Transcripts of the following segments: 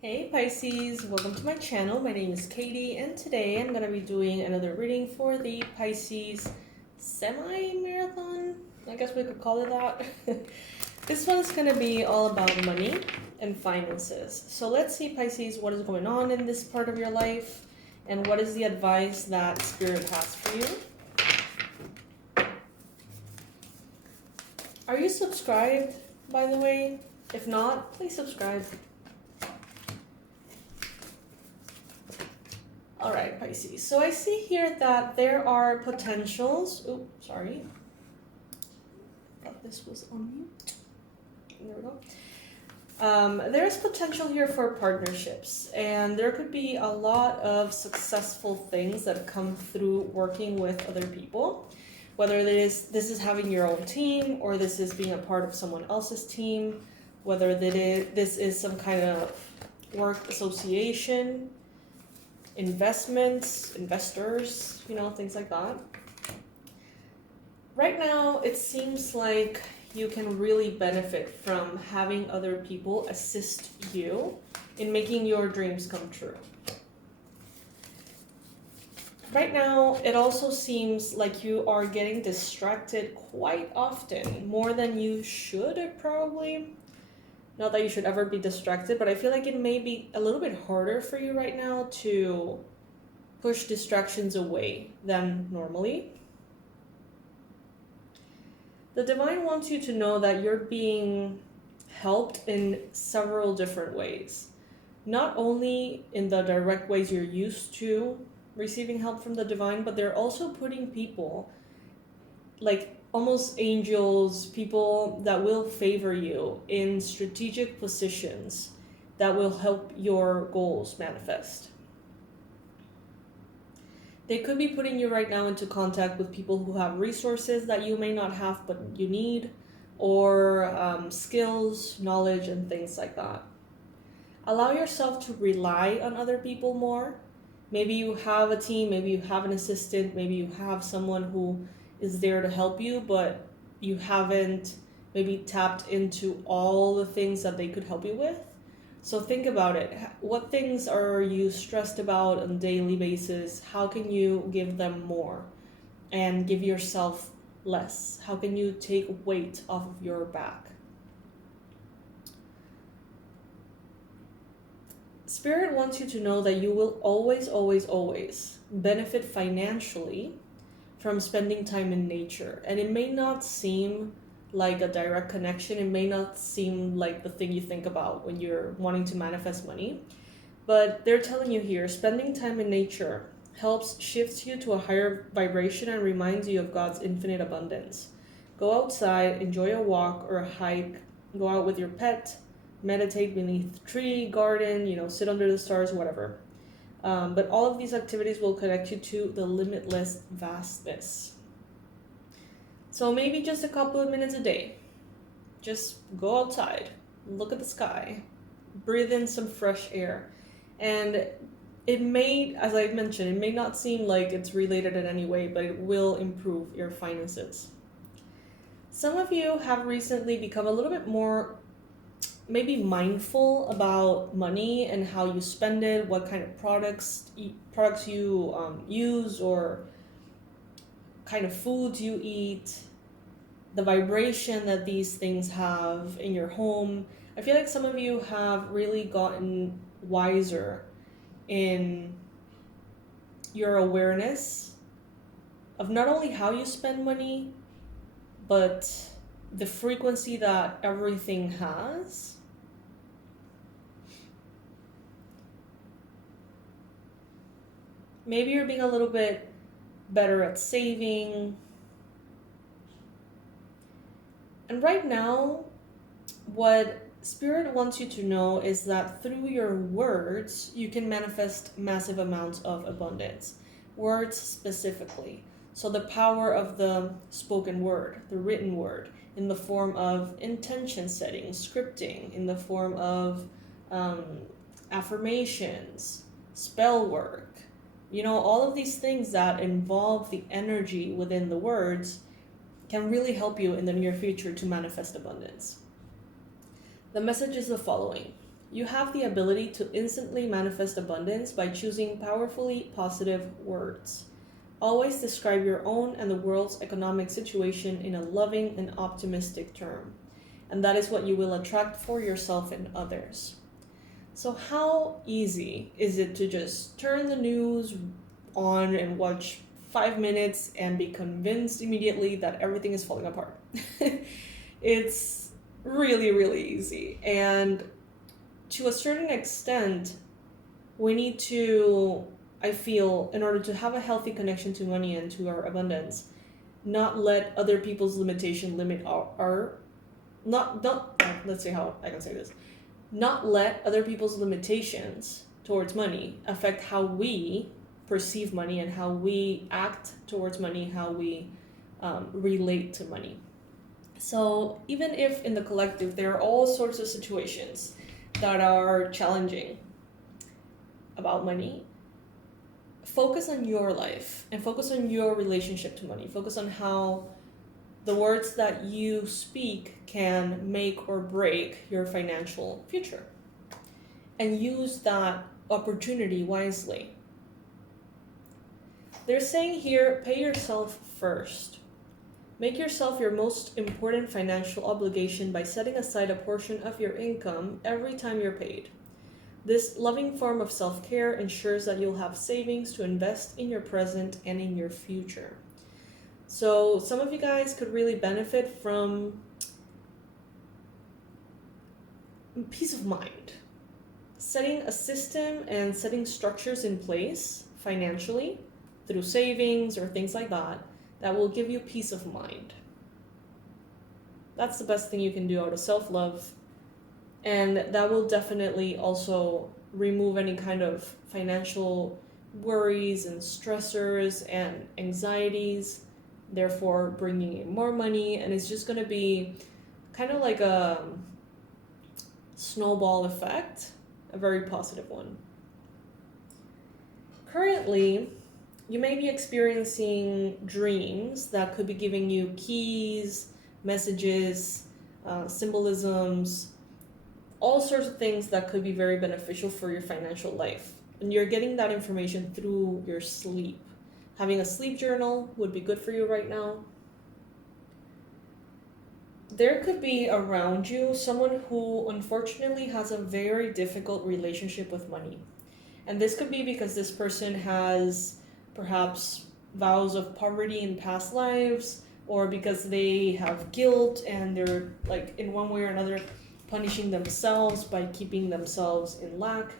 Hey Pisces, welcome to my channel. My name is Katie and today I'm going to be doing another reading for the Pisces semi-marathon. I guess we could call it that. This one's going to be all about money and finances. So let's see, Pisces, what is going on in this part of your life and what is the advice that Spirit has for you. Are you subscribed, by the way? If not, please subscribe. All right, Pisces. So I see here that there are potentials. Oh, sorry. Thought this was on mute. There we go. There's potential here for partnerships, and there could be a lot of successful things that come through working with other people. Whether this is having your own team, or this is being a part of someone else's team, whether this is some kind of work association, investments, investors, things like that. Right now, it seems like you can really benefit from having other people assist you in making your dreams come true. Right now, it also seems like you are getting distracted quite often, more than you should probably. Not that you should ever be distracted, but I feel like it may be a little bit harder for you right now to push distractions away than normally. The Divine wants you to know that you're being helped in several different ways. Not only in the direct ways you're used to receiving help from the Divine, but they're also putting people like almost angels, people that will favor you in strategic positions that will help your goals manifest. They could be putting you right now into contact with people who have resources that you may not have but you need, or skills, knowledge, and things like that. Allow yourself to rely on other people more. Maybe you have a team, maybe you have an assistant, maybe you have someone who is there to help you, but you haven't maybe tapped into all the things that they could help you with. So think about it. What things are you stressed about on a daily basis? How can you give them more and give yourself less? How can you take weight off of your back? Spirit wants you to know that you will always, always, always benefit financially from spending time in nature. And it may not seem like a direct connection. It may not seem like the thing you think about when you're wanting to manifest money. But they're telling you here, spending time in nature helps shift you to a higher vibration and reminds you of God's infinite abundance. Go outside, enjoy a walk or a hike, go out with your pet, meditate beneath a tree, garden, sit under the stars, whatever. But all of these activities will connect you to the limitless vastness. So maybe just a couple of minutes a day. Just go outside, look at the sky, breathe in some fresh air. And it may, as I mentioned, it may not seem like it's related in any way, but it will improve your finances. Some of you have recently become a little bit more maybe mindful about money and how you spend it, what kind of products you use, or kind of foods you eat, the vibration that these things have in your home. I feel like some of you have really gotten wiser in your awareness of not only how you spend money, but the frequency that everything has. Maybe you're being a little bit better at saving. And right now, what Spirit wants you to know is that through your words, you can manifest massive amounts of abundance. Words specifically. So the power of the spoken word, the written word, in the form of intention setting, scripting, in the form of affirmations, spell work. All of these things that involve the energy within the words can really help you in the near future to manifest abundance. The message is the following. You have the ability to instantly manifest abundance by choosing powerfully positive words. Always describe your own and the world's economic situation in a loving and optimistic term. And that is what you will attract for yourself and others. So how easy is it to just turn the news on and watch 5 minutes and be convinced immediately that everything is falling apart? It's really, really easy. And to a certain extent, we need to, I feel, in order to have a healthy connection to money and to our abundance, not let other people's limitation limit let's see how I can say this. Not let other people's limitations towards money affect how we perceive money and how we act towards money, how we relate to money. So even if in the collective there are all sorts of situations that are challenging about money, focus on your life and focus on your relationship to money. Focus on how the words that you speak can make or break your financial future. And use that opportunity wisely. They're saying here, pay yourself first. Make yourself your most important financial obligation by setting aside a portion of your income every time you're paid. This loving form of self-care ensures that you'll have savings to invest in your present and in your future. So some of you guys could really benefit from peace of mind. Setting a system and setting structures in place financially through savings or things like that will give you peace of mind. That's the best thing you can do out of self-love. And that will definitely also remove any kind of financial worries and stressors and anxieties, therefore bringing in more money. And it's just going to be kind of like a snowball effect, a very positive one. Currently, you may be experiencing dreams that could be giving you keys, messages, symbolisms, all sorts of things that could be very beneficial for your financial life. And you're getting that information through your sleep. Having a sleep journal would be good for you right now. There could be around you someone who unfortunately has a very difficult relationship with money. And this could be because this person has perhaps vows of poverty in past lives, or because they have guilt and they're like in one way or another punishing themselves by keeping themselves in lack.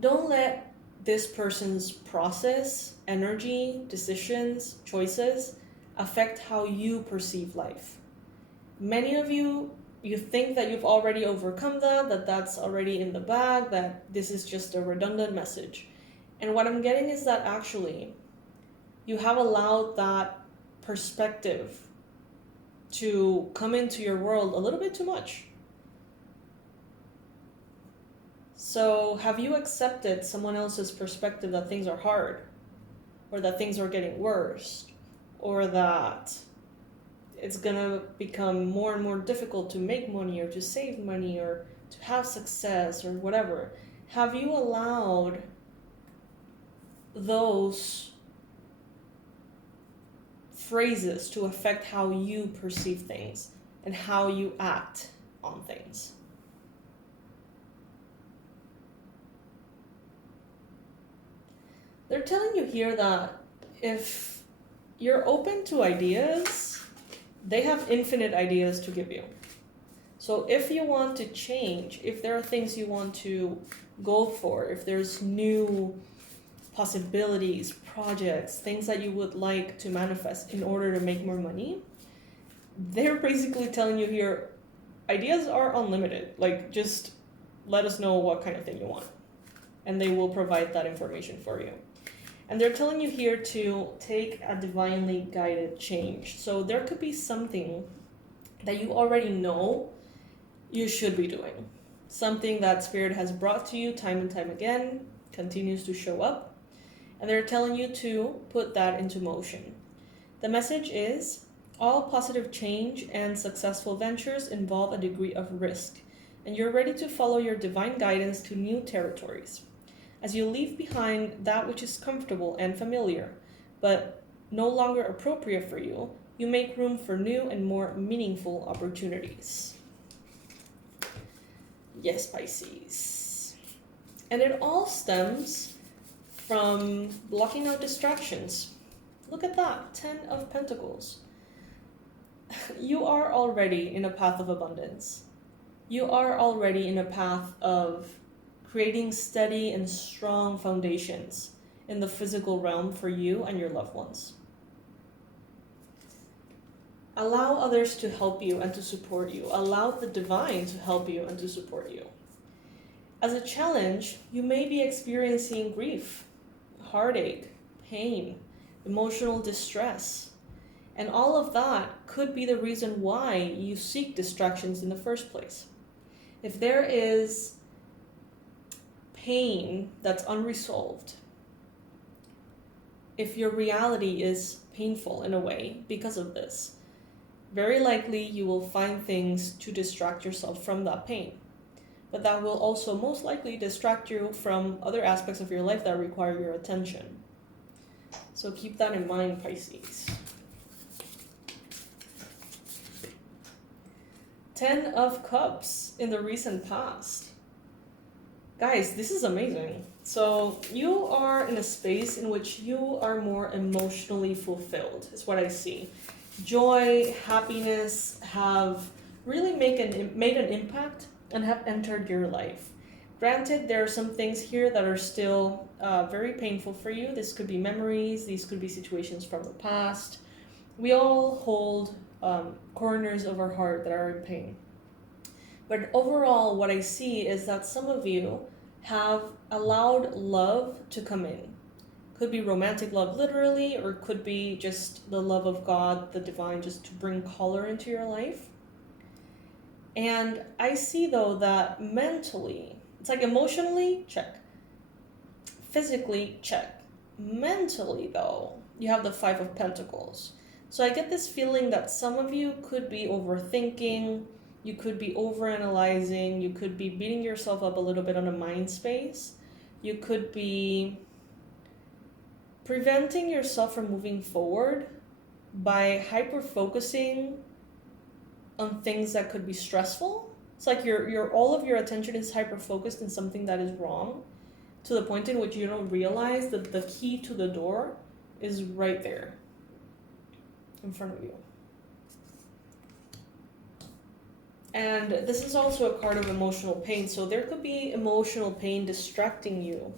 Don't let this person's process, energy, decisions, choices affect how you perceive life. Many of you think that you've already overcome that's already in the bag, that this is just a redundant message. And what I'm getting is that actually you have allowed that perspective to come into your world a little bit too much. So have you accepted someone else's perspective that things are hard, or that things are getting worse, or that it's gonna become more and more difficult to make money or to save money or to have success or whatever? Have you allowed those phrases to affect how you perceive things and how you act on things? They're telling you here that if you're open to ideas, they have infinite ideas to give you. So if you want to change, if there are things you want to go for, if there's new possibilities, projects, things that you would like to manifest in order to make more money, they're basically telling you here, ideas are unlimited. Like, just let us know what kind of thing you want, and they will provide that information for you. And they're telling you here to take a divinely guided change. So there could be something that you already know you should be doing. Something that Spirit has brought to you time and time again, continues to show up. And they're telling you to put that into motion. The message is, all positive change and successful ventures involve a degree of risk. and you're ready to follow your divine guidance to new territories. As you leave behind that which is comfortable and familiar, but no longer appropriate for you, you make room for new and more meaningful opportunities. Yes, Pisces. And it all stems from blocking out distractions. Look at that, 10 of Pentacles. You are already in a path of abundance. You are already in a path of creating steady and strong foundations in the physical realm for you and your loved ones. Allow others to help you and to support you. Allow the divine to help you and to support you. As a challenge, you may be experiencing grief, heartache, pain, emotional distress. And all of that could be the reason why you seek distractions in the first place. If there is pain that's unresolved, if your reality is painful in a way because of this, very likely you will find things to distract yourself from that pain. But that will also most likely distract you from other aspects of your life that require your attention. So keep that in mind, Pisces. 10 of Cups in the recent past. Guys, this is amazing. So you are in a space in which you are more emotionally fulfilled, is what I see. Joy, happiness have really made an impact and have entered your life. Granted, there are some things here that are still very painful for you. This could be memories, these could be situations from the past. We all hold corners of our heart that are in pain. But overall, what I see is that some of you have allowed love to come in. Could be romantic love literally, or could be just the love of God, the divine, just to bring color into your life. And I see though that mentally, it's like emotionally, check. Physically, check. Mentally though, you have the 5 of Pentacles. So I get this feeling that some of you could be overthinking, you could be overanalyzing, you could be beating yourself up a little bit on a mind space. You could be preventing yourself from moving forward by hyper-focusing on things that could be stressful. It's like your all of your attention is hyper-focused in something that is wrong, to the point in which you don't realize that the key to the door is right there in front of you. And this is also a card of emotional pain, so there could be emotional pain distracting you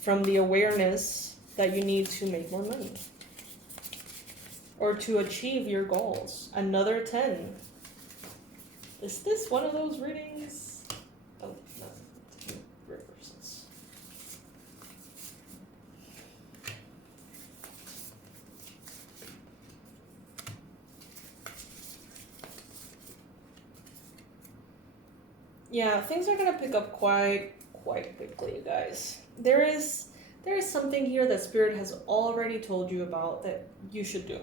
from the awareness that you need to make more money or to achieve your goals. Another 10. Is this one of those readings? Oh, no. Reverses. Yeah, things are gonna pick up quite quickly, you guys. There is something here that Spirit has already told you about that you should do.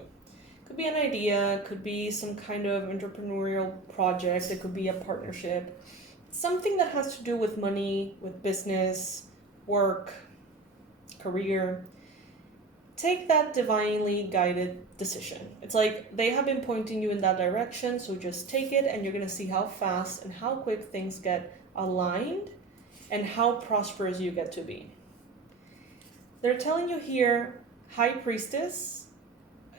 Could be an idea, could be some kind of entrepreneurial project, it could be a partnership. Something that has to do with money, with business, work, career. Take that divinely guided decision. It's like they have been pointing you in that direction, so just take it and you're going to see how fast and how quick things get aligned and how prosperous you get to be. They're telling you here, High Priestess,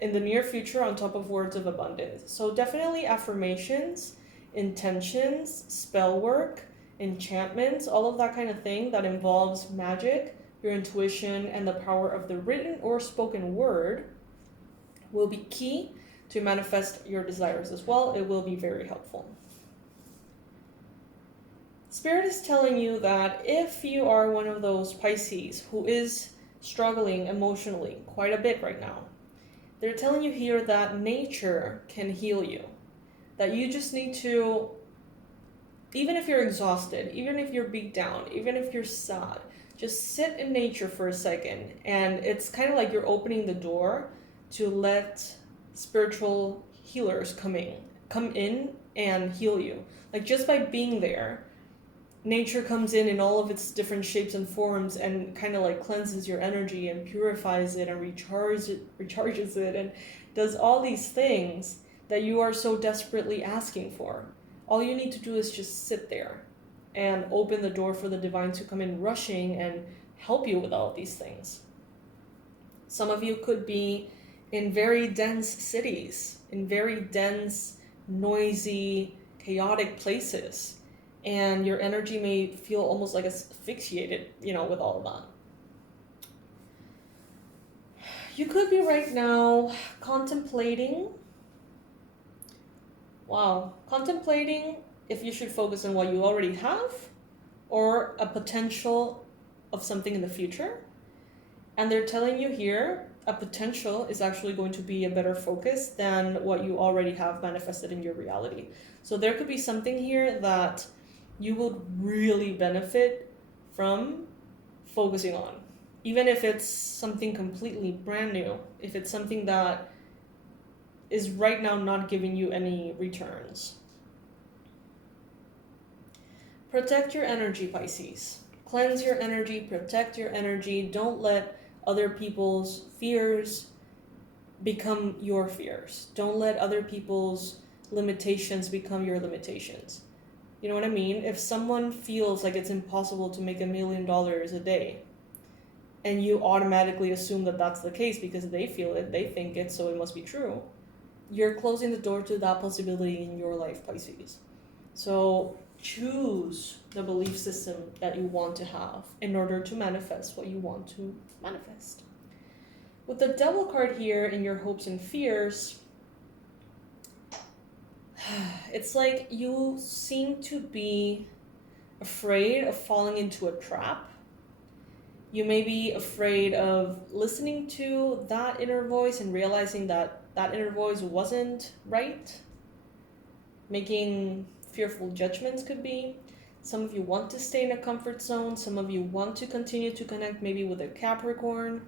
in the near future on top of words of abundance. So definitely affirmations, intentions, spell work, enchantments, all of that kind of thing that involves magic, your intuition, and the power of the written or spoken word will be key to manifest your desires as well. It will be very helpful. Spirit is telling you that if you are one of those Pisces who is struggling emotionally quite a bit right now, they're telling you here that nature can heal you. That you just need to, even if you're exhausted, even if you're beat down, even if you're sad, just sit in nature for a second. And it's kind of like you're opening the door to let spiritual healers come in and heal you. Like just by being there, nature comes in all of its different shapes and forms and kind of like cleanses your energy and purifies it and recharges it and does all these things that you are so desperately asking for. All you need to do is just sit there and open the door for the divine to come in rushing and help you with all of these things. Some of you could be in very dense cities, in very dense, noisy, chaotic places, and your energy may feel almost like asphyxiated, with all of that. You could be right now contemplating if you should focus on what you already have or a potential of something in the future. And they're telling you here, a potential is actually going to be a better focus than what you already have manifested in your reality. So there could be something here that you would really benefit from focusing on. Even if it's something completely brand new, if it's something that is right now not giving you any returns. Protect your energy, Pisces. Cleanse your energy, protect your energy. Don't let other people's fears become your fears. Don't let other people's limitations become your limitations. You know what I mean? If someone feels like it's impossible to make $1 million a day, and you automatically assume that that's the case because they feel it, they think it, so it must be true, you're closing the door to that possibility in your life, Pisces. So choose the belief system that you want to have in order to manifest what you want to manifest. With the Devil card here in your hopes and fears, it's like you seem to be afraid of falling into a trap. You may be afraid of listening to that inner voice and realizing that that inner voice wasn't right. Making fearful judgments could be. Some of you want to stay in a comfort zone. Some of you want to continue to connect maybe with a Capricorn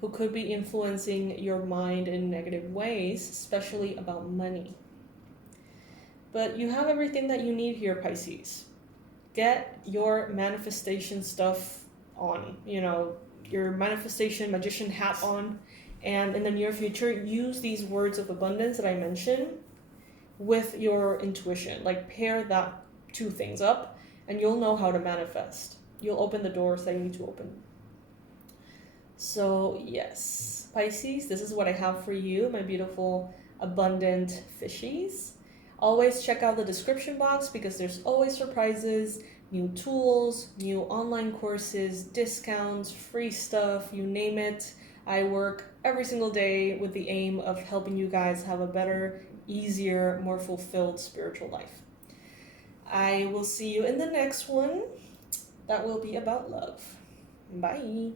who could be influencing your mind in negative ways, especially about money. But you have everything that you need here, Pisces. Get your manifestation stuff on, your manifestation magician hat on, and in the near future, use these words of abundance that I mentioned with your intuition. Like pair that two things up, and you'll know how to manifest. You'll open the doors that you need to open. So yes, Pisces, this is what I have for you, my beautiful, abundant fishies. Always check out the description box because there's always surprises, new tools, new online courses, discounts, free stuff, you name it. I work every single day with the aim of helping you guys have a better, easier, more fulfilled spiritual life. I will see you in the next one. That will be about love. Bye.